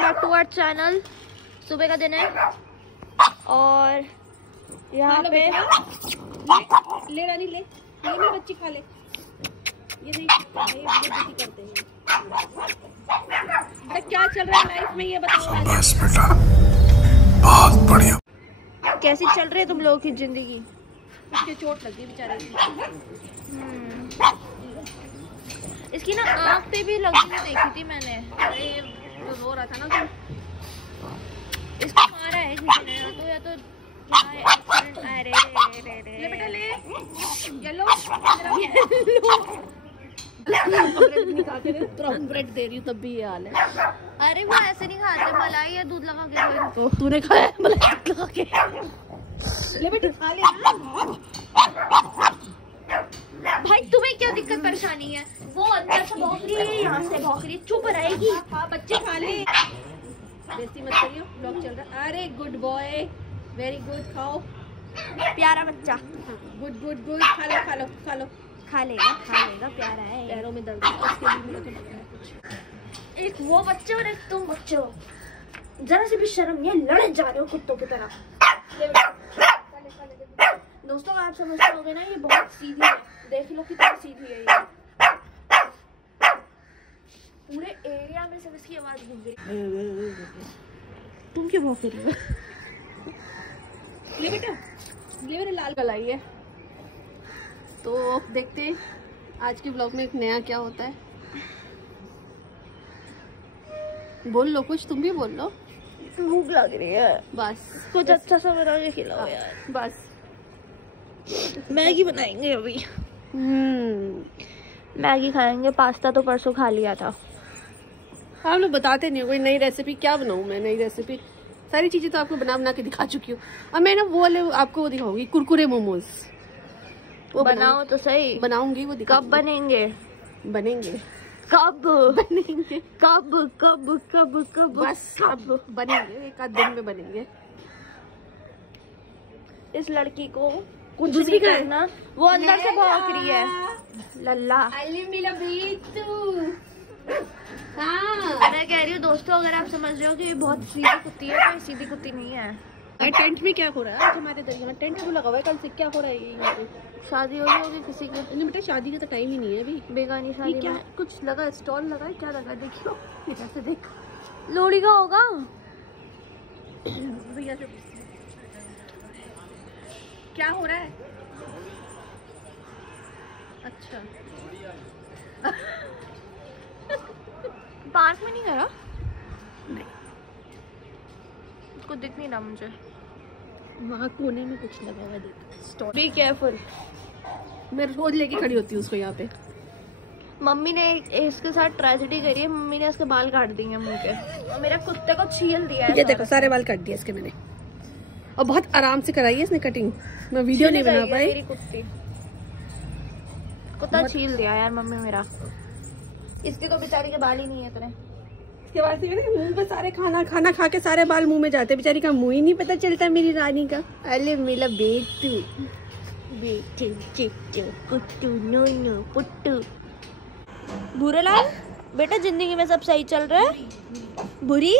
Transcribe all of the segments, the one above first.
Back to our channel. सुबह का दिन है और यहाँ पे ले रानी ले मेरी बच्ची खा ले। ये नहीं करते हैं। क्या चल रहा है लाइफ में ये बताओ। बस बेटा बहुत बढ़िया। कैसी चल रही है तुम लोगों की जिंदगी? उसके चोट लगी बेचारे की। इसकी ना आँख पे भी लगी हुई देखी थी मैंने। अरे तो रो रहा था ना तुम। इसको मारा है किसी ने या तो अरे ले बेटा ले येलो ब्राउन ब्रेड दे रही हूँ तब भी ये हाल है। अरे वो ऐसे नहीं खाते, मलाई या दूध लगा के दो इनको। तूने खाया मलाई लगा के? ले बेटा खा ले ना। भाई तुम्हें क्या दिक्कत परेशानी है? वो अंदर से भौंक रही है, यहाँ से भौंक रही है, चुप रहेगी। बच्चे खा ले। बेइज्जती मत करियो, ब्लॉग चल रहा है। अरे गुड बॉय, वेरी गुड, खाओ। प्यारा बच्चा। गुड गुड गुड, खा लो खा लो खा लो। खा लेगा प्यारा है। पैरों में दर्द है उसके लिए मुझे तो लग रहा है कुछ। एक वो बच्चे और एक तुम बच्चे हो, जरा से भी शर्म नहीं है, लड़े जा रहे हो कुत्तों की तरह। दोस्तों आप समझते होंगे ना ये बहुत सीधी है, देख लो कितनी सीधी है ये। पूरे एरिया में सब इसकी आवाज गूंज रही। तुम क्यों भौंक रही हो? ले बेटा ले मेरे लाल कलाई है। तो देखते हैं आज के ब्लॉग में एक नया क्या होता है। बोल लो कुछ, तुम भी बोल लो। भूख लग रही है, बस कुछ अच्छा सा बना के खिलाओ यार। बस मैगी बनाएंगे अभी। मैगी खाएंगे, पास्ता तो परसों खा लिया था। हम लोग बताते नहीं कोई नई रेसिपी। क्या बनाऊं मैं नई रेसिपी? सारी चीजें तो आपको बना बना के दिखा चुकी हूँ। और मैं ना वो वाले आपको वो दिखाऊंगी, कुरकुरे मोमोज। वो बनाओ तो सही। बनाऊंगी वो। कब बनेंगे? बनेंगे कब बनेंगे कब कब कब कब बस कब बनेंगे, एक आध दिन में बनेंगे। इस लड़की को कुछ नहीं करना, वो अंदर से भौंक रही है। लल्ला मैं कह रही हूँ दोस्तों, अगर आप समझ रहे हो कि ये बहुत सीधी कुत्ती है तो ये सीधी कुत्ती नहीं है। टेंट में क्या हो रहा है आज हमारे दरिया में? टेंट तो लगा हुआ है, कल से क्या हो रहा है यहाँ पे? शादी हो रही होगी किसी की। नहीं बेटा शादी का तो टाइम ही नहीं है अभी। बेगानी शादी क्या में। कुछ लगा, स्टॉल लगा है, क्या लगा देखियो इधर से देख। लोहड़ी का होगा भैया से क्या हो रहा है? अच्छा पार्क में नहीं करा? नहीं, उसको दिख नहीं रहा मुझे। वहाँ कोने में कुछ लगा हुआ देख, स्टॉल। Be careful. मैं रोज लेके खड़ी होती हूँ उसको यहाँ पे। मम्मी ने इसके साथ ट्रेजेडी करी है, मम्मी ने इसके बाल काट दिए मुंह के और मेरे कुत्ते को छील दिया है। ये देखो सारे बाल काट दिए इसके मैंने, और बहुत आराम से कराई है इसने कटिंग। मैं वीडियो नहीं बना पाई। मेरी कुत्ता छील दिया यार मम्मी मेरा। इसके तो बेचारी के बाल ही नहीं है इतने। इसके बाद से मुंह पे सारे खाना खाना खा के सारे बाल मुंह में जाते, बेचारी का मुंह ही नहीं पता चलता मेरी रानी का। अरे मेरा बेटू बेटू चिट्टू कुट्टू नोनू पुट्टू। भूरेलाल बेटा जिंदगी में सब सही चल रहा है? बुरी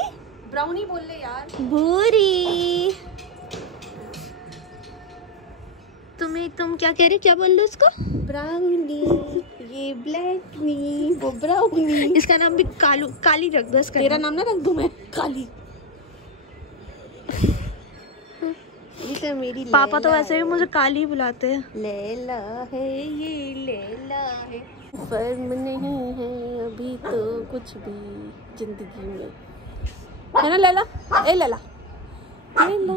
ब्राउनी बोल ले यार। बुरी तुम क्या कह रही, क्या बोल रहे उसको? ब्राउनी, ये ब्लैक नी, वो ब्राउनी। इसका नाम भी काली रख दो। इसका तेरा नाम ना रख दूं मैं काली? ये मेरी पापा तो वैसे भी मुझे काली बुलाते हैं। लैला है ये लैला है, फर्म नहीं है अभी तो कुछ भी जिंदगी में, है ना लैला? ए लैला लैला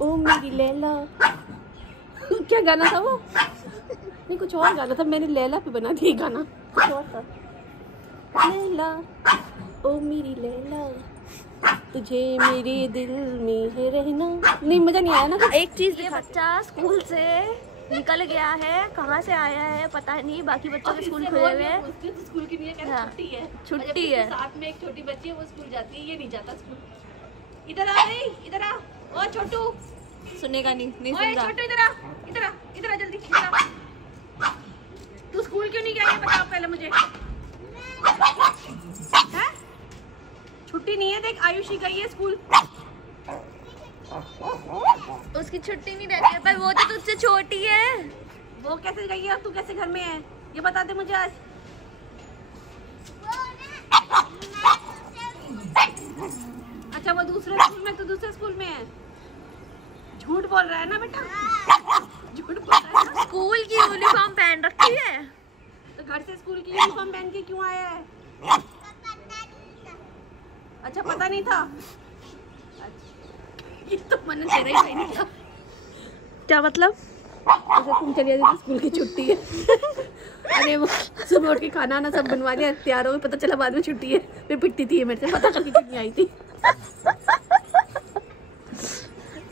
ओ मेरी लैला। क्या गाना था वो? नहीं कुछ और गाना था, मैंने लैला पे बना दिया गाना, कुछ और था। लैला ओ मेरी लैला तुझे मेरे दिल में है रहना। नहीं मजा नहीं आया ना। एक चीज, ये बच्चा स्कूल से निकल गया है, कहाँ से आया है पता नहीं। बाकी बच्चों के स्कूल खुले हुए हैं। स्कूल की नहीं है, छुट्टी है। छुट्टी है। साथ में एक छोटी बच्ची है वो स्कूल जाती है, ये नहीं जाता स्कूल। इधर आ गई, इधर आ। ओ छोटू सुनेगा नहीं सुनता। छोटू इधर आ, इधर आ, इधर आ जल्दी। तू स्कूल क्यों नहीं गया ये बताओ पहले मुझे। छुट्टी नहीं है। देख आयुषी गई है स्कूल। उसकी छुट्टी नहीं रहती है, पर वो तो तुझसे छोटी है। वो कैसे गई है और तू कैसे घर में है, ये बता दे मुझे आज। अच्छा वो दूसरे स्कूल में, तो दूसरे स्कूल में है। झूठ बोल रहा है ना बेटा, झूठ बोल रहा है ना। स्कूल की यूनिफॉर्म पहन रखी है, तो घर से स्कूल की यूनिफॉर्म पहन के क्यों आया है? अच्छा पता नहीं था। ये तो मैंने तेरा ही नहीं था। क्या मतलब? अच्छा तुम चलिए तो स्कूल की छुट्टी है। अरे वो सुबह उठ के खाना ना सब बनवा लिया, तैयार हो गई, पता चला बाद में छुट्टी है। फिर पिटती थी मेरे से, पता करके नहीं आई थी।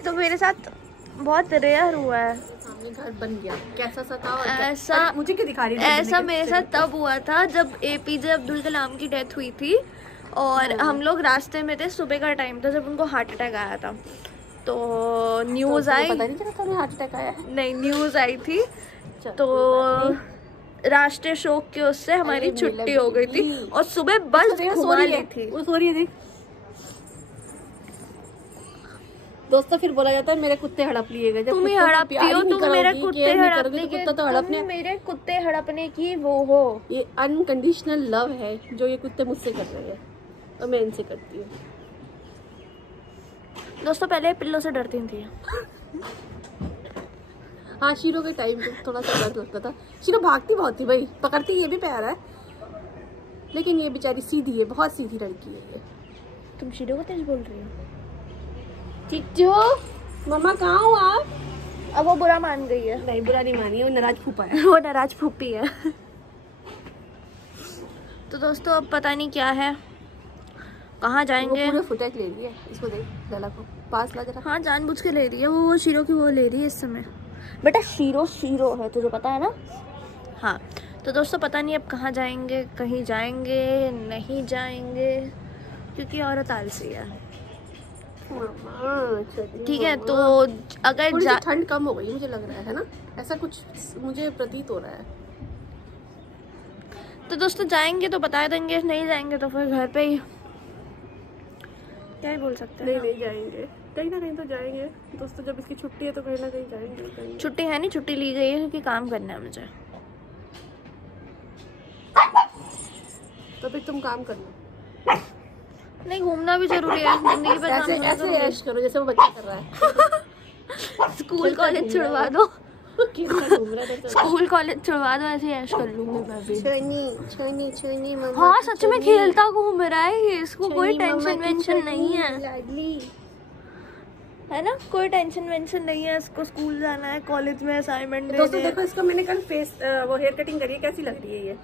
तो मेरे साथ बहुत रेयर हुआ है। सामने घर बन गया, कैसा सा था? ऐसा मुझे क्या दिखा रही है? ऐसा मेरे साथ तब हुआ था जब APJ अब्दुल कलाम की डेथ हुई थी और हम लोग रास्ते में थे, सुबह का टाइम था जब उनको हार्ट अटैक आया था। तो न्यूज़ आई, पता नहीं चला था हार्ट अटैक आया है। नहीं न्यूज़ आई थी, तो राष्ट्रीय शोक के उससे हमारी छुट्टी हो गई थी और सुबह बस घुमा ली थी। वो सो रही है देख। दोस्तों फिर बोला जाता है मेरे कुत्ते हड़प लिए गए। तुम ही हड़पती हो, तुम मेरे कुत्ते हड़पने के, कुत्ता तो हड़पने, मेरे कुत्ते हड़पने की वो हो। ये अनकंडीशनल लव है जो ये कुत्ते मुझसे कर रहे हैं और मैं इनसे करती हूँ। दोस्तों पहले पिल्लों से डरती थी। हाँ शीरो के टाइम पे थोड़ा सा डर लगता था। शीरो भागती बहुत थी भाई, पकड़ती ये भी प्यारा है, लेकिन ये बेचारी सीधी है, बहुत सीधी लड़की है ये। तुम शीरो को तेज बोल रही हो? चिच्चू मम्मा कहाँ हो आप? अब वो बुरा मान गई है। नहीं बुरा नहीं मानी है, वो नाराज फूफा है। वो नाराज फूफी है। तो दोस्तों अब पता नहीं क्या है, कहाँ जाएंगे। वो पूरे फुटेज ले रही है, इसको देख लला को पास ला जरा। हाँ जानबूझ के ले रही है वो शीरो की, वो ले रही है इस समय। बेटा शीरो शीरो है, तुझे पता है ना। हाँ तो दोस्तों पता नहीं अब कहाँ जाएंगे, कहीं जाएंगे नहीं जाएंगे, क्योंकि औरत आलसी है। ठीक है तो अगर ठंड कम हो गई मुझे लग रहा है ना, ऐसा कुछ मुझे प्रतीत हो रहा है। तो दोस्तों जाएंगे तो बता देंगे, नहीं जाएंगे तो फिर घर पे ही, क्या ही बोल सकते हैं। नहीं जाएंगे, कहीं ना कहीं तो जाएंगे दोस्तों। जब इसकी छुट्टी है तो कहीं ना कहीं जाएंगे। छुट्टी है नहीं, छुट्टी ली गई है क्योंकि काम करना है मुझे। तो फिर तुम काम करना। नहीं घूमना भी जरूरी है जिंदगी पे। ऐसे ऐश करो जैसे वो बच्चा कर रहा है। स्कूल कॉलेज छुड़वा दो, स्कूल कॉलेज छुड़वा दो, ऐसे ऐश कर लूंगी मैं भी। छोनी छोनी मम्मा। हाँ सच में खेलता घूम रहा है ये, इसको कोई टेंशन वेंशन नहीं है, है ना, कोई टेंशन वेंशन नहीं है। इसको स्कूल जाना है, कॉलेज में असाइनमेंट दोस्तों देखो इसको मैंने कल फेस वो हेयर कटिंग करी है, कैसी लग रही है ये?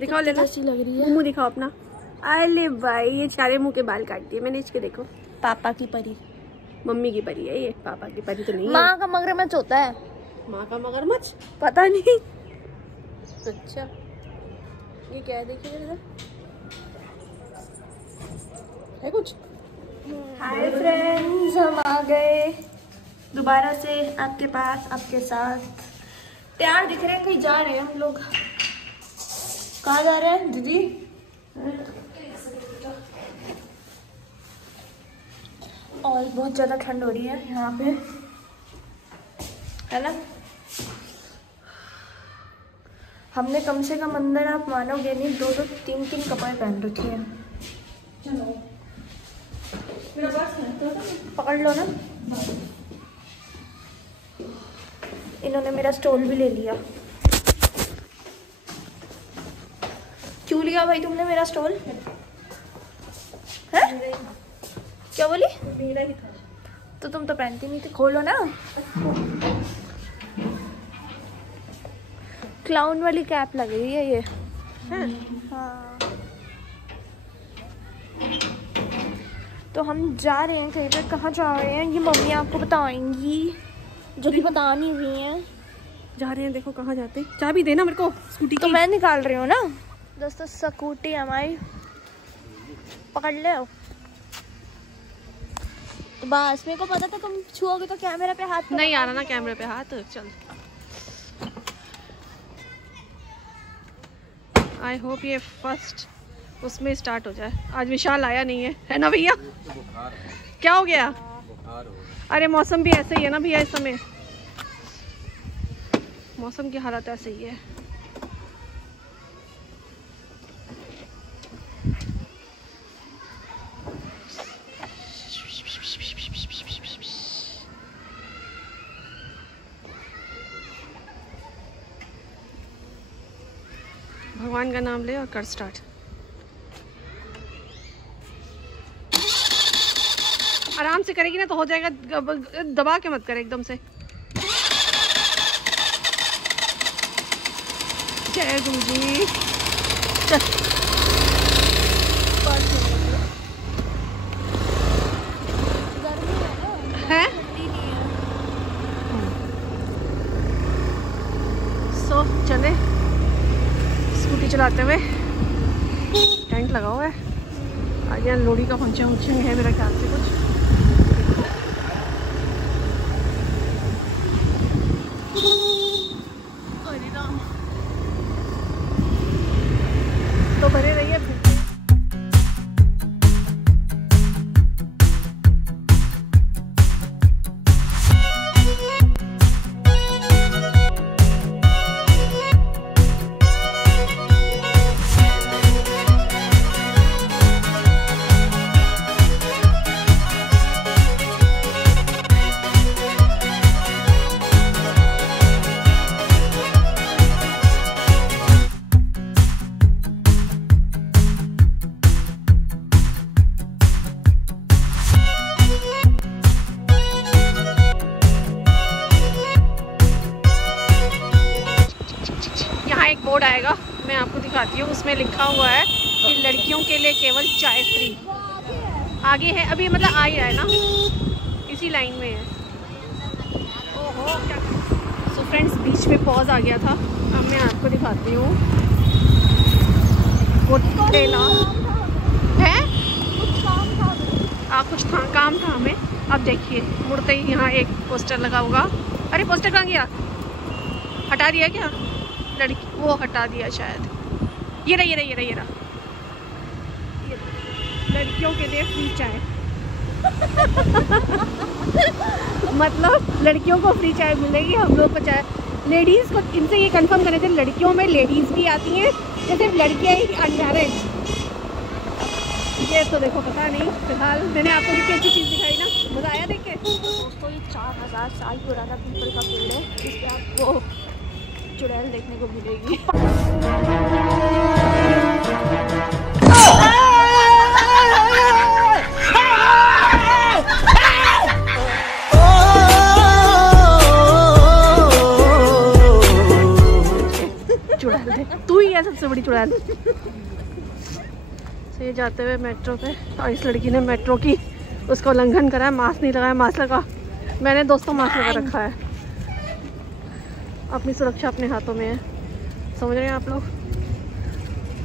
दिखाओ लेना, कैसी लग रही है? मुंह दिखाओ अपना। अरे भाई ये सारे मुंह के बाल काट दिए मैंने इसके। देखो पापा की परी, मम्मी की परी है ये, पापा की परी तो नहीं है। माँ का मगरमच्छ होता है। माँ का मगरमच्छ पता नहीं। अच्छा ये क्या है देखिए जरा, है कुछ? हाय फ्रेंड्स, हम आ गए दोबारा से आपके पास, आपके साथ तैयार दिख रहे हैं, कहीं जा रहे हैं हम लोग। कहाँ जा रहे हैं दीदी? और बहुत ज़्यादा ठंड हो रही है यहाँ पे, है ना। हमने कम से कम अंदर, आप मानोगे नहीं, 2-2 3-3 कपड़े पहन रखे हैं। पकड़ लो ना। इन्होंने मेरा स्टोल भी ले लिया। क्यों लिया भाई तुमने मेरा स्टोल? है क्या बोली? मेरा ही था। तो तुम तो पहनती नहीं थी, खोलो ना। क्लाउन वाली कैप लग रही है ये। हाँ तो हम जा रहे हैं कहीं पे, कहाँ जा रहे हैं ये मम्मी आपको बताएंगी, जो कि बता नहीं रही हैं। जा रहे हैं, देखो कहाँ जाते हैं। चाबी देना मेरे को स्कूटी तो मैं निकाल रही हूँ ना। दोस्तों स्कूटी हमारी, पकड़ ले। तो बस मेरे को पता था तुम छुओगे तो कैमरा पे हाथ नहीं आ रहा ना, कैमरे पे हाथ। चल आई होप ये फर्स्ट उसमें स्टार्ट हो जाए। आज विशाल आया नहीं है ना भैया? क्या हो गया? अरे मौसम भी ऐसे ही है ना भैया, इस समय मौसम की हालत ऐसे ही है। भगवान का नाम ले और कर स्टार्ट। आराम से करेगी ना तो हो जाएगा, दबा के मत करे एकदम से। जय गुरु जी। है सो चले स्कूटी चलाते हुए। टेंट लगा हुआ है आगे, लोहड़ी का फंक्शन है मेरा ख्याल से कुछ। तो बने रहिए। एक बोर्ड आएगा, मैं आपको दिखाती हूँ। उसमें लिखा हुआ है कि लड़कियों के लिए केवल चाय फ्री। आगे है, अभी मतलब आ ही रहा है ना, इसी लाइन में है। ओहो क्या। सो फ्रेंड्स, बीच में पॉज आ गया था। अब मैं आपको दिखाती हूँ वो ठेला है। कुछ काम था हमें। अब देखिए मुड़ते ही यहाँ एक पोस्टर लगा होगा। अरे पोस्टर कहाँ गया? हटा दिया क्या? लड़की वो हटा दिया शायद। ये रहा लड़कियों के लिए फ्री चाय। मतलब लड़कियों को फ्री चाय मिलेगी, हम लोग को चाय। लेडीज़ को इनसे ये कंफर्म करने थे, लड़कियों में लेडीज़ भी आती हैं या सिर्फ लड़कियाँ ही अनजाने? ये तो देखो पता नहीं। फिलहाल मैंने आपको कितनी अच्छी चीज़ दिखाई ना, मज़ा आया देख के। दोस्तों ये 4000 साल पुराना पीपल का पेड़ है, जिस पर आपको चुड़ैल देखने को मिलेगी। चुड़ैल तू ही है सबसे बड़ी चुड़ैल। से जाते हुए मेट्रो पे, और इस लड़की ने मेट्रो की उसका उल्लंघन करा है। मास्क नहीं लगाया, मास्क लगा। मैंने दोस्तों मास्क लगा रखा है। अपनी सुरक्षा अपने हाथों में है, समझ रहे हैं आप लोग?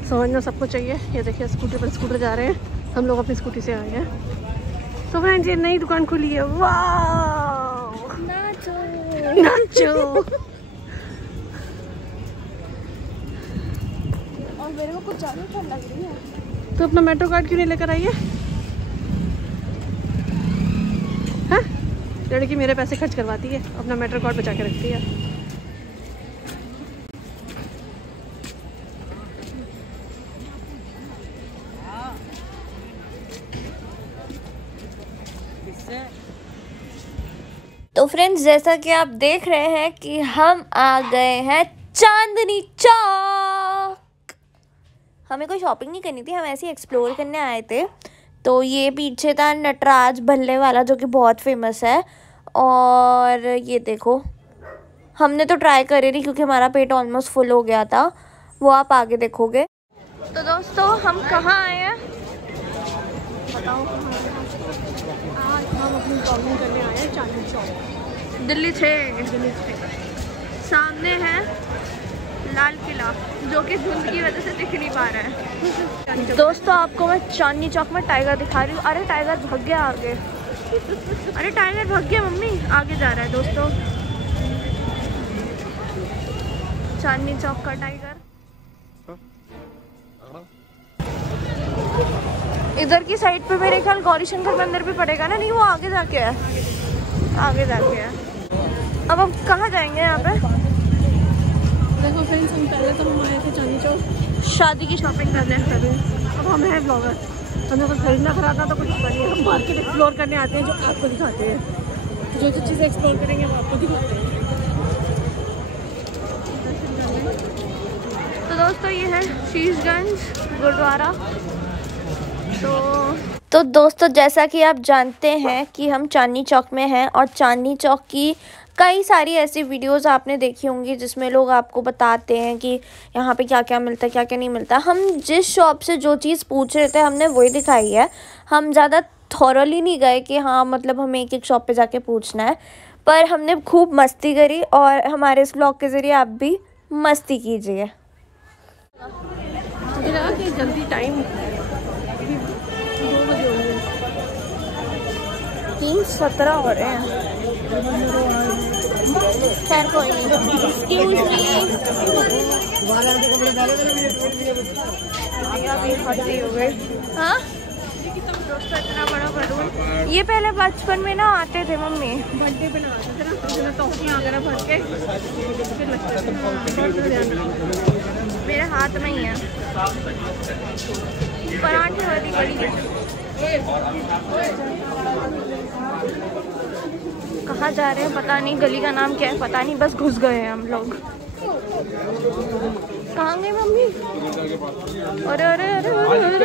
समझना सबको चाहिए। ये देखिए स्कूटर जा रहे हैं, हम लोग अपनी स्कूटी से आए हैं। तो फ्रेंड्स ये नई दुकान खुली है। वाह नाचो। और मेरे को कुछ ज़्यादा ठंड लग रही है। तो अपना मेट्रो कार्ड क्यों नहीं लेकर आई है? हाँ, लड़की मेरे पैसे खर्च करवाती है, अपना मेट्रो कार्ड बचा के रखती है। तो फ्रेंड्स जैसा कि आप देख रहे हैं कि हम आ गए हैं चांदनी चौक। हमें कोई शॉपिंग नहीं करनी थी, हम ऐसे ही एक्सप्लोर करने आए थे। तो ये पीछे था नटराज भल्ले वाला, जो कि बहुत फेमस है। और ये देखो, हमने तो ट्राई करी थी क्योंकि हमारा पेट ऑलमोस्ट फुल हो गया था, वो आप आगे देखोगे। तो दोस्तों हम कहाँ आए हैं बताओ? आज हम अपनी शॉपिंग करने आए हैं चांदनी चौक, दिल्ली से। सामने है लाल किला, जो कि धुंध की वजह से दिख नहीं पा रहा है। दोस्तों आपको मैं चांदनी चौक में टाइगर दिखा रही हूँ। अरे टाइगर भाग गया आगे। अरे टाइगर भाग गया मम्मी, आगे जा रहा है दोस्तों चांदनी चौक का टाइगर। इधर की साइड पे मेरे ख्याल गौरी शंकर मंदिर भी पड़ेगा ना। नहीं, वो आगे जाके है, आगे जाके है। अब हम कहाँ जाएंगे यहाँ पे? देखो फ्रेंड्स, हम पहले तो हम आए थे चांदनी चौक शादी की शॉपिंग करने। अब हम हैं ब्लॉगर, हमें कुछ खरीदना खराबना तो कुछ नहीं, हम मार्केट एक्सप्लोर करने आते हैं, जो आपको दिखाते हैं। जो जो चीज़ें एक्सप्लोर करेंगे वो आपको दिखाते हैं। तो दोस्तों ये है शीशगंज गुरुद्वारा। तो दोस्तों जैसा कि आप जानते हैं कि हम चांदनी चौक में हैं और चांदनी चौक की कई सारी ऐसी वीडियोस आपने देखी होंगी जिसमें लोग आपको बताते हैं कि यहाँ पे क्या क्या मिलता है, क्या क्या नहीं मिलता। हम जिस शॉप से जो चीज़ पूछ रहे थे हमने वही दिखाई है। हम ज़्यादा थॉरली नहीं गए कि हाँ मतलब हमें एक एक शॉप पे जाके पूछना है, पर हमने खूब मस्ती करी और हमारे इस ब्लॉग के ज़रिए आप भी मस्ती कीजिए। मुझे लगा कि जल्दी टाइम 2 बजे हो गए, 3:17 हो रहे हैं। खैर कोई नहीं। एक्सक्यूज मी, हो गए। हाँ दोस्तों, इतना बड़ा बलून ये पहले बचपन में ना आते थे मम्मी, बर्थडे पे ना आते थे ना, उसमें टॉफियाँ वगैरह भर के फिर लगता था। मेरे हाथ में ही है पराठे वाली गली। कहाँ जा रहे हैं पता नहीं, गली का नाम क्या है पता नहीं, बस घुस गए हैं हम लोग। कहाँ गए मम्मी? अरे अरे अरे अरे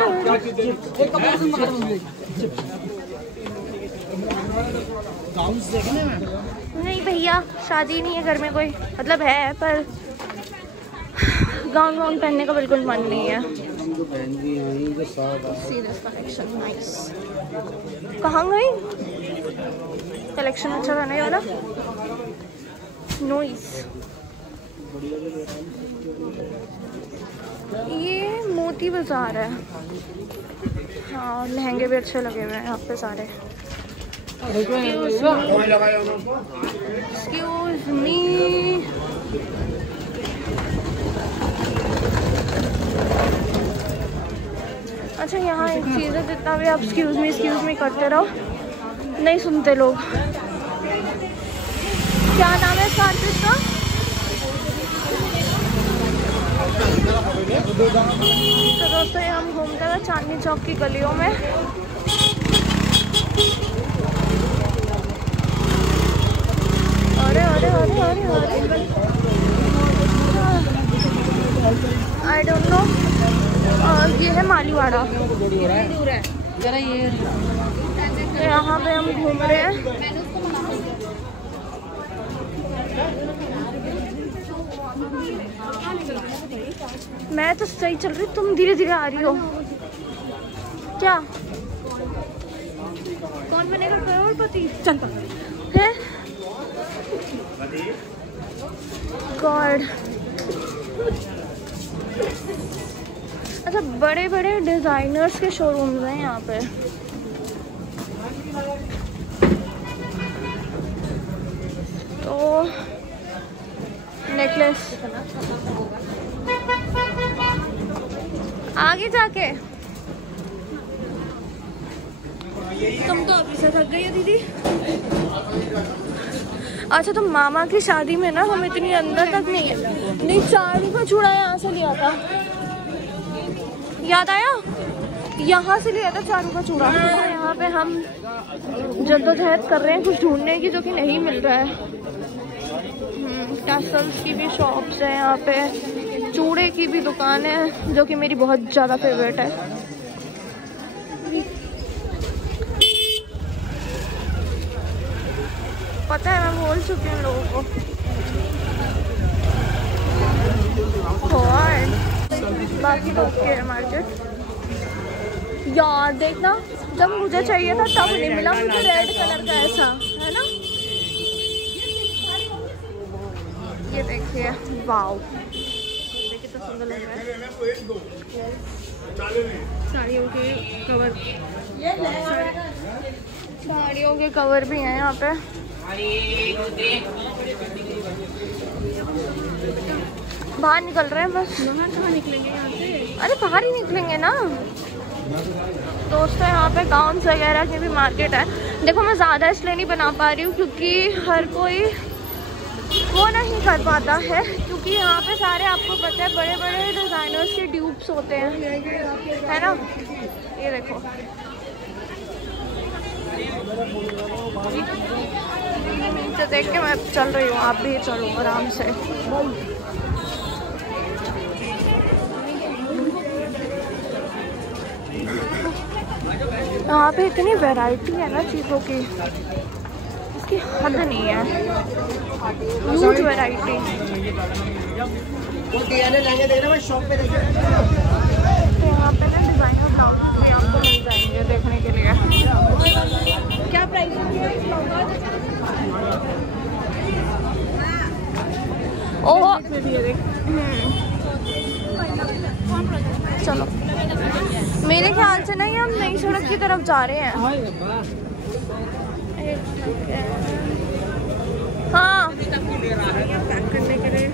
नहीं भैया, शादी नहीं है घर में कोई, मतलब है पर गाउन वाउन पहनने का बिल्कुल मन नहीं है। Collection nice. कहाँ गई? कलेक्शन अच्छा था नहीं वाला नोइस। ये मोती बाजार है। हाँ लहंगे भी अच्छे लगे हुए हैं यहाँ पे सारे। एक्सक्यूज मी, अच्छा यहाँ एक चीज़ है, जितना भी आप एक्सक्यूज मी करते रहो नहीं सुनते लोग। क्या नाम है इस आर्टिस्ट का? तो दोस्तों ये हम घूमते हुए चांदनी चौक की गलियों में। अरे अरे अरे अरे अरे आई डोंट नो। ये है मालीवाड़ा, जरा ये यहाँ पे हम घूम रहे हैं। मैं तो सही चल रही, तुम धीरे धीरे आ रही हो। क्या कौन बनेगा करोड़पति? चलता है गॉड। अच्छा बड़े बड़े डिजाइनर्स के शोरूम्स हैं यहाँ पे। तो नेकलेस आगे जाके। तुम तो अभी से थक गई हो दीदी। अच्छा तो मामा की शादी में ना हम इतनी अंदर तक नहीं है, नहीं 4 रुपये चूड़ा यहाँ से लिया था, याद आया? यहाँ से लिया था 4 रुपये चूड़ा। यहाँ पे हम जद्दोजहद कर रहे हैं कुछ ढूंढने की जो कि नहीं मिल रहा है। टैसल्स की भी शॉप्स है यहाँ पे, चूड़े की भी दुकान है जो कि मेरी बहुत ज़्यादा फेवरेट है। पता है मैं बोल चुकी हूँ लोगों को। और बाकी तो ओके है मार्केट। यार देखना, जब मुझे चाहिए था तब नहीं मिला मुझे रेड कलर का ऐसा, है ना? ये देखिए, वाव, देखिए कितना सुंदर लग रहा है। साड़ियों के कवर, साड़ियों के कवर भी हैं यहाँ पे। बाहर निकल रहे हैं बस। बाहर कहाँ निकलेंगे यहाँ से? अरे बाहर ही निकलेंगे ना। दोस्तों यहाँ पे गाउन्स वगैरह की भी मार्केट है। देखो मैं ज़्यादा इसलिए नहीं बना पा रही हूँ क्योंकि हर कोई वो नहीं कर पाता है, क्योंकि यहाँ पे सारे आपको पता है बड़े बड़े डिज़ाइनर्स के ड्यूप्स होते हैं, है ना। ये देखो नीचे देख के मैं चल रही हूँ, आप भी चलो आराम से। यहाँ पे इतनी वैरायटी है ना चीज़ों की, इसकी हद नहीं है, ह्यूज वैरायटी। तो यहाँ पे ना डिज़ाइनर ब्लाउज भी आपको मिल जाएंगे देखने के लिए। क्या प्राइस है? ओह चलो, मेरे ख्याल से नहीं हम नई सड़क की तरफ जा रहे हैं। हाँ करने के लिए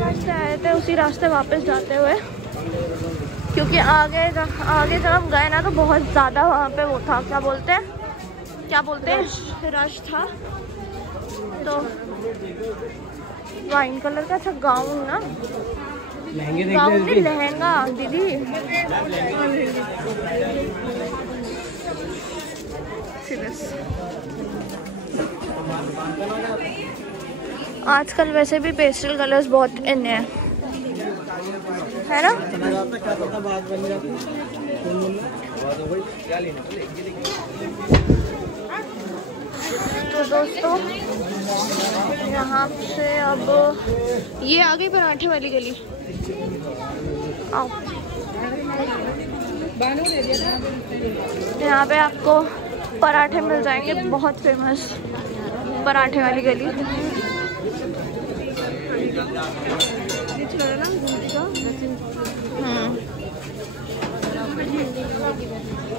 रास्ते आए थे, उसी रास्ते वापस जाते हुए, क्योंकि आगे जब हम गए ना तो बहुत ज़्यादा वहाँ पे वो था, क्या बोलते हैं रश था। तो वाइन कलर का अच्छा गाउन ना, गाउन नहीं लहंगा दीदी। आजकल वैसे भी पेस्टल कलर्स बहुत इन है ना। तो दोस्तों यहाँ से अब ये आ गई पराठे वाली गली। आओ, यहाँ पे आपको पराठे मिल जाएंगे, बहुत फेमस पराठे वाली गली।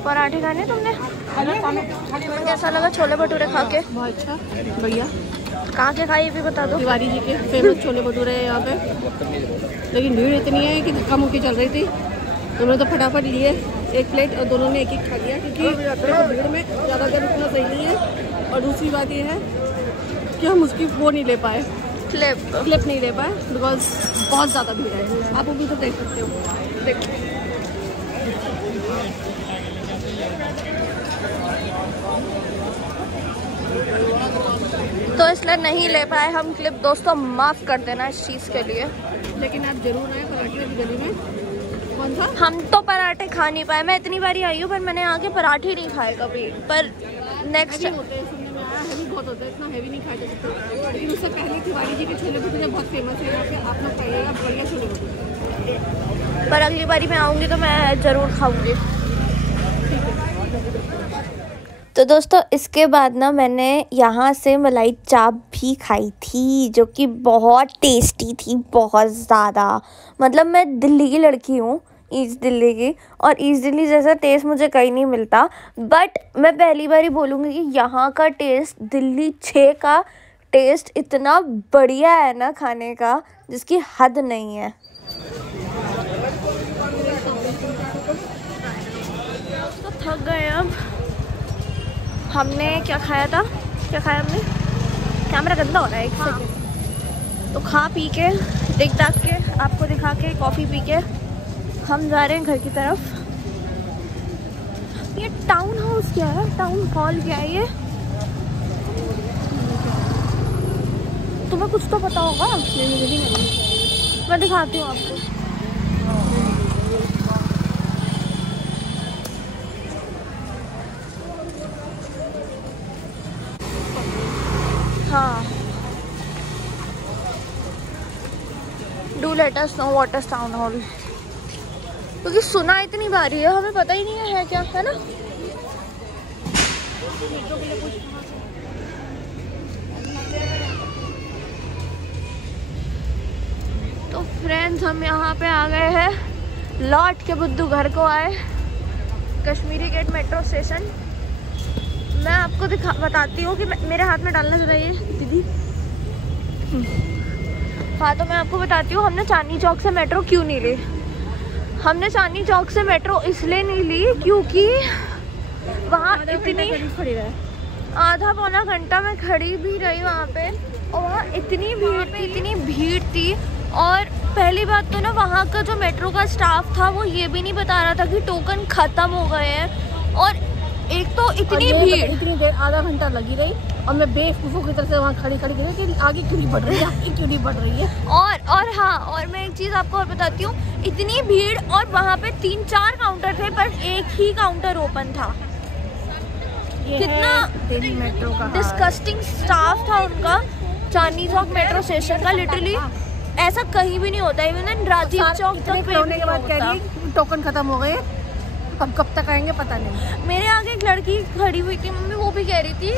पराठे खाने तुमने? कैसा लगा छोले भटूरे खा के? बहुत अच्छा, बढ़िया। कहाँ के खाई भी बता दो। तिवारी जी के फेमस छोले भटूरे है यहाँ पे, लेकिन भीड़ इतनी है कि धक्का मुक्की चल रही थी। उन्होंने तो फटाफट लिए एक प्लेट और दोनों ने एक खा लिया, क्योंकि भीड़ में ज़्यादा देर रुकना सही नहीं है। और दूसरी बात ये है कि हम उसकी वो नहीं ले पाए, क्लिप नहीं ले पाए, बिकॉज बहुत ज़्यादा भीड़ है। आप वो भी तो देख सकते हो, देखो। तो इसलिए नहीं ले पाए हम क्लिप, दोस्तों माफ़ कर देना इस चीज़ के लिए। लेकिन आप जरूर आए पराठे वाली गली में। कौन सा? हम तो पराठे खा नहीं पाए, मैं इतनी बारी आई हूँ पर मैंने आके पराठे नहीं खाए कभी। पर नेक्स्ट हैवी बहुत होता है, इतना हैवी नहीं खाया जा सकता। लेकिन उससे पहले तिवारी जी के छोले भटूरे बहुत फेमस है यहाँ पे, आप लोग खाइएगा, बढ़िया छोले भटूरे। पर अगली बारी मैं आऊँगी तो मैं ज़रूर खाऊँगी। तो दोस्तों इसके बाद ना मैंने यहाँ से मलाई चाप भी खाई थी, जो कि बहुत टेस्टी थी, बहुत ज़्यादा। मतलब मैं दिल्ली की लड़की हूँ, ईस्ट दिल्ली की, और ईस्ट दिल्ली जैसा टेस्ट मुझे कहीं नहीं मिलता। बट मैं पहली बार ही बोलूँगी कि यहाँ का टेस्ट, दिल्ली 6 का टेस्ट इतना बढ़िया है ना खाने का, जिसकी हद नहीं है। तो थक गए अब। हमने क्या खाया था, हमने कैमरा गंदा हो रहा है एक सेकंड। तो खा पी के देख दाख के आपको दिखा के कॉफ़ी पी के हम जा रहे हैं घर की तरफ। ये टाउन हाउस क्या है, टाउन हॉल क्या है ये? तुम्हें कुछ तो पता होगा, मैं दिखाती हूँ आपको। हाँ, do let us know what is town hall, क्योंकि सुना इतनी बारी है, हमें पता ही नहीं है क्या, है ना। तो फ्रेंड्स हम यहाँ पे आ गए हैं, लौट के बुद्धू घर को आए, कश्मीरी गेट मेट्रो स्टेशन। मैं आपको बताती हूँ कि मेरे हाथ में डालना जरा ये दीदी। हाँ, तो मैं आपको बताती हूँ हमने चांदनी चौक से मेट्रो क्यों नहीं ली। हमने चांदनी चौक से मेट्रो इसलिए नहीं ली क्योंकि वहाँ इतनी आधा पौना घंटा मैं खड़ी भी रही वहाँ पे, और वहाँ इतनी भीड़ थी। और पहली बात तो ना वहाँ का जो मेट्रो का स्टाफ था वो ये भी नहीं बता रहा था कि टोकन ख़त्म हो गए हैं। और एक तो इतनी भीड़, इतनी देर आधा घंटा लगी रही और मैं बेवकूफ़ों की तरह से वहाँ खड़ी रही कि आगे क्यों नहीं बढ़ रही है, आगे क्यों नहीं बढ़ रही है। और हाँ, और मैं एक चीज़ आपको और बताती हूँ, इतनी भीड़ और वहाँ पे 3-4 काउंटर थे पर एक ही काउंटर ओपन था। कितना दिल्ली मेट्रो का डिस्गस्टिंग स्टाफ था उनका चांदनी चौक मेट्रो स्टेशन का। लिटरली ऐसा कहीं भी नहीं होता, इवन राजीव चौक तक होने के बाद कह रही है टोकन खत्म हो गए, अब कब तक आएंगे पता नहीं। मेरे आगे एक लड़की खड़ी हुई थी मम्मी, वो भी कह रही थी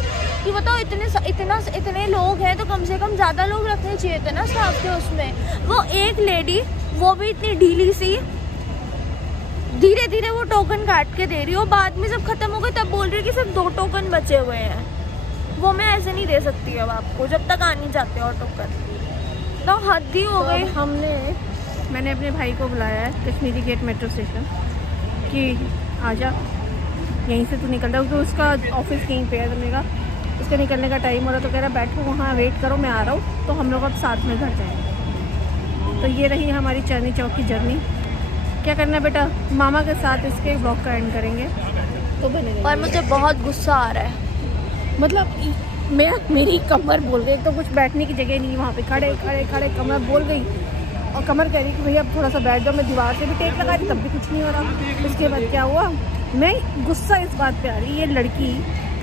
कि बताओ इतने लोग हैं तो कम से कम ज़्यादा लोग रखने चाहिए थे ना स्टाफ के उसमें। वो एक लेडी, वो भी इतनी ढीली सी, धीरे धीरे वो टोकन काट के दे रही हो। बाद में जब खत्म हो गए तब बोल रही है कि सिर्फ 2 टोकन बचे हुए हैं। वो मैं ऐसे नहीं दे सकती अब आपको जब तक आ नहीं जाते और टोकन, तो हद ही हो गई। मैंने अपने भाई को बुलाया है कश्मीरी गेट मेट्रो स्टेशन कि आजा, यहीं से तू निकलता है, क्योंकि उसका ऑफिस यहीं पे है। तो मैंने कहा उसके निकलने का टाइम हो रहा, तो कह रहा बैठो वहाँ वेट करो, मैं आ रहा हूँ। तो हम लोग अब साथ में घर जाएंगे। तो ये रही हमारी चांदनी चौक की जर्नी। क्या करना है बेटा, मामा के साथ इसके ब्लॉग का एंड करेंगे तो बने रहेंगे। और मुझे बहुत गुस्सा आ रहा है, मतलब मेरी कमर बोल गई, तो कुछ बैठने की जगह नहीं, वहाँ पे खड़े कमर बोल गई। और कमर कह रही कि भैया अब थोड़ा सा बैठ जाओ, मैं दीवार से भी टेक लगा रही तब भी कुछ नहीं हो रहा। उसके बाद क्या हुआ, मैं गुस्सा इस बात पे आ रही, ये लड़की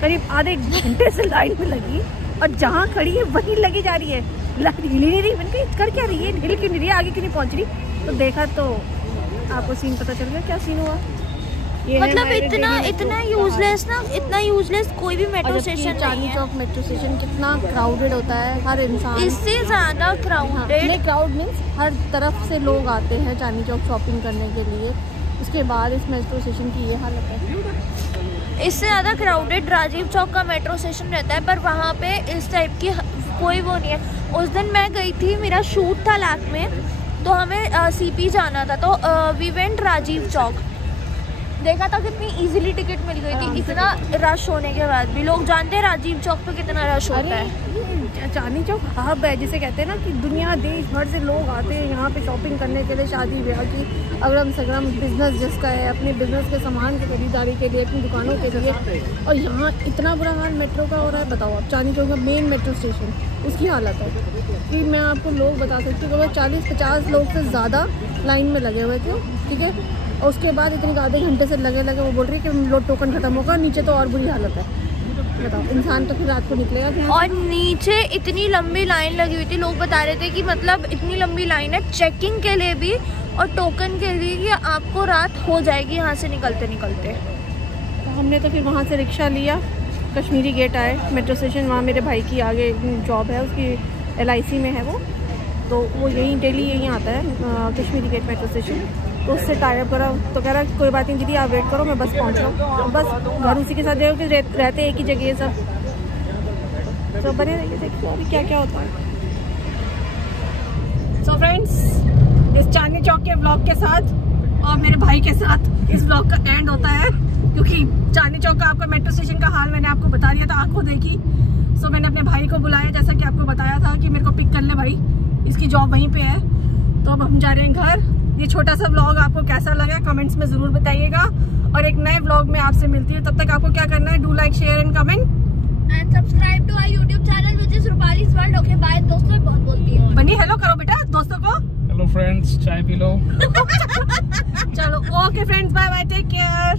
करीब आधे घंटे से लाइन में लगी और जहाँ खड़ी है वहीं लगी जा रही है, हिल नहीं रही। मैंने कहा कर क्या रही है, हिल क्यों नहीं रही है, आगे क्यों नहीं पहुँच रही। तो देखा तो आपको सीन पता चल गया क्या सीन हुआ। ये मतलब इतना यूजलेस कोई भी metro station Chandni Chowk metro station कितना क्राउडेड होता है, हर इंसान इससे ज्यादा क्राउडेड। नहीं, क्राउड मीन्स हर तरफ से लोग आते हैं चांदनी चौक शॉपिंग करने के लिए। उसके बाद इस मेट्रो स्टेशन की ये हालत है। इससे ज़्यादा क्राउडेड राजीव चौक का मेट्रो स्टेशन रहता है, पर वहाँ पे इस टाइप की कोई वो नहीं है। उस दिन मैं गई थी, मेरा शूट था लैक में, तो हमें सीपी जाना था, तो वी वेंट राजीव चौक। देखा था कितनी इजीली टिकट मिल गई थी, इतना रश होने के बाद भी। लोग जानते हैं राजीव चौक पे कितना रश होता है। चांदनी चौक हब है, जिसे कहते हैं ना कि दुनिया देश भर से लोग आते हैं यहाँ पे शॉपिंग करने के लिए, शादी ब्याह की, अगरम सगरम बिजनेस जिसका है, अपने बिजनेस के सामान की खरीदारी के लिए, अपनी दुकानों के लिए। और यहाँ इतना बुरा हाल मेट्रो का हो रहा है, बताओ आप। चांदनी चौक का मेन मेट्रो स्टेशन, उसकी हालत है कि मैं आपको लोग बता सकती हूँ कि 40-50 लोग से ज़्यादा लाइन में लगे हुए थे, ठीक है। और उसके बाद इतने आधे घंटे से लगे वो बोल रही है कि लोग टोकन खत्म होगा, नीचे तो और बुरी हालत है। बताओ, इंसान तो फिर रात को निकलेगा। और नीचे इतनी लंबी लाइन लगी हुई थी, लोग बता रहे थे कि मतलब इतनी लंबी लाइन है चेकिंग के लिए भी और टोकन के लिए कि आपको रात हो जाएगी यहाँ से निकलते निकलते। तो हमने तो फिर वहाँ से रिक्शा लिया, कश्मीरी गेट आए मेट्रो स्टेशन। वहाँ मेरे भाई की आगे जॉब है, उसकी LIC में है वो, तो वो यहीं डेली यहीं आता है कश्मीरी गेट मेट्रो स्टेशन। तो उससे टाइप करा, तो कह रहा कोई बात नहीं दीदी आप वेट करो, मैं बस पहुँच रहा हूँ। बस घर उसी के साथ देखो कि रहते एक ही जगह सब, तो बने रहिए, देखिए अभी क्या क्या होता है। सो फ्रेंड्स, इस चांदनी चौक के ब्लॉग के साथ और मेरे भाई के साथ इस ब्लॉग का एंड होता है, क्योंकि चांदनी चौक का आपका मेट्रो स्टेशन का हाल मैंने आपको बता दिया था, आंखों देखी। सो मैंने अपने भाई को बुलाया, जैसा कि आपको बताया था कि मेरे को पिक कर ले भाई, इसकी जॉब वहीं पे है। तो अब हम जा रहे हैं घर। ये छोटा सा व्लॉग आपको कैसा लगा कमेंट्स में ज़रूर बताइएगा, और एक नए व्लॉग में आपसे मिलती है। तब तक आपको क्या करना है, do like share and comment and subscribe to our YouTube channel which is Rupali's world. Okay bye दोस्तों, बहुत बोलती है। बनी हेलो करो बेटा दोस्तों को। हेलो फ्रेंड्स, चाय पी लो। चलो okay friends, bye bye, take care.